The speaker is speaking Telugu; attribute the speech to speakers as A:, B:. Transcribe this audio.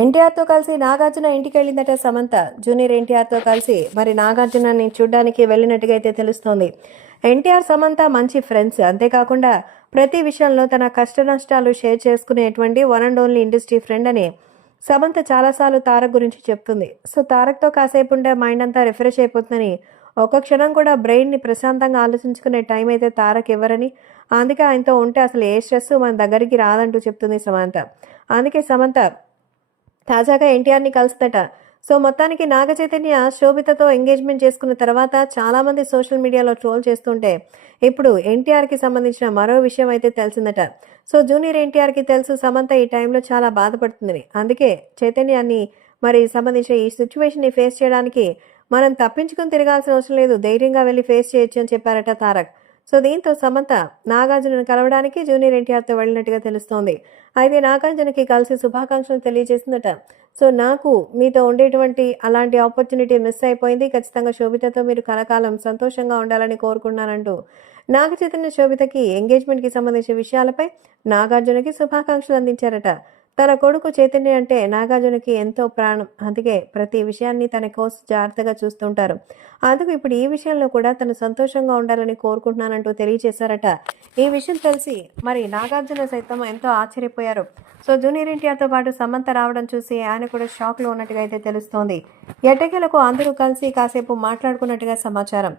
A: ఎన్టీఆర్తో కలిసి నాగార్జున ఇంటికి వెళ్ళిందట సమంత. జూనియర్ ఎన్టీఆర్తో కలిసి మరి నాగార్జునని చూడ్డానికి వెళ్ళినట్టుగా అయితే తెలుస్తోంది. ఎన్టీఆర్ సమంత మంచి ఫ్రెండ్స్. అంతేకాకుండా ప్రతి విషయంలో తన కష్ట నష్టాలు షేర్ చేసుకునేటువంటి one and only industry friend అని సమంత చాలాసార్లు తారక్ గురించి చెప్తుంది. సో తారక్తో కాసేపు ఉంటే మైండ్ అంతా రిఫ్రెష్ అయిపోతుందని ఒక్క క్షణం కూడా బ్రెయిన్ని ప్రశాంతంగా ఆలోచించుకునే టైం అయితే తారక్ ఇవ్వరని అందుకే ఆయనతో ఉంటే అసలు ఏ స్ట్రెస్ మన దగ్గరికి రాదంటూ చెప్తుంది సమంత. అందుకే సమంత తాజాగా ఎన్టీఆర్ని కలుస్తట సో మొత్తానికి నాగ చైతన్య శోభితతో ఎంగేజ్మెంట్ చేసుకున్న తర్వాత చాలామంది సోషల్ మీడియాలో ట్రోల్ చేస్తుంటే ఇప్పుడు ఎన్టీఆర్కి సంబంధించిన మరో విషయం అయితే తెలిసిందట. సో జూనియర్ ఎన్టీఆర్కి తెలుసు సమంత ఈ టైంలో చాలా బాధపడుతుందని అందుకే చైతన్యాన్ని మరి సంబంధించిన ఈ సిచ్యువేషన్ని ఫేస్ చేయడానికి మనం తప్పించుకుని తిరగాల్సిన అవసరం లేదు. ధైర్యంగా వెళ్ళి ఫేస్ చేయొచ్చు అని చెప్పారట తారక్. సో దీంతో సమంత నాగార్జునను కలవడానికి జూనియర్ ఎన్టీఆర్తో వెళ్ళినట్టుగా తెలుస్తోంది. అయితే నాగార్జునకి కలిసి శుభాకాంక్షలు తెలియజేసిందట. సో నాకు మీతో ఉండేటువంటి అలాంటి ఆపర్చునిటీ మిస్ అయిపోయింది. ఖచ్చితంగా శోభితతో మీరు కలకాలం సంతోషంగా ఉండాలని కోరుకున్నానంటూ నాగ చైతన్య శోభితకి ఎంగేజ్మెంట్కి సంబంధించిన విషయాలపై నాగార్జునకి శుభాకాంక్షలు అందించారట. తన కొడుకు చైతన్య అంటే నాగార్జునకి ఎంతో ప్రాణం. అందుకే ప్రతి విషయాన్ని తన కోసం జాగ్రత్తగా చూస్తుంటారు. అందుకు ఇప్పుడు ఈ విషయంలో కూడా తను సంతోషంగా ఉండాలని కోరుకుంటున్నానంటూ తెలియజేశారట. ఈ విషయం తెలిసి మరి నాగార్జున సైతం ఎంతో ఆశ్చర్యపోయారు. సో జూనియర్ ఎన్టీఆర్తో పాటు సమంత రావడం చూసి ఆయన కూడా షాక్లో ఉన్నట్టుగా అయితే తెలుస్తోంది. ఎటకెలకు అందరూ కలిసి కాసేపు మాట్లాడుకున్నట్టుగా సమాచారం.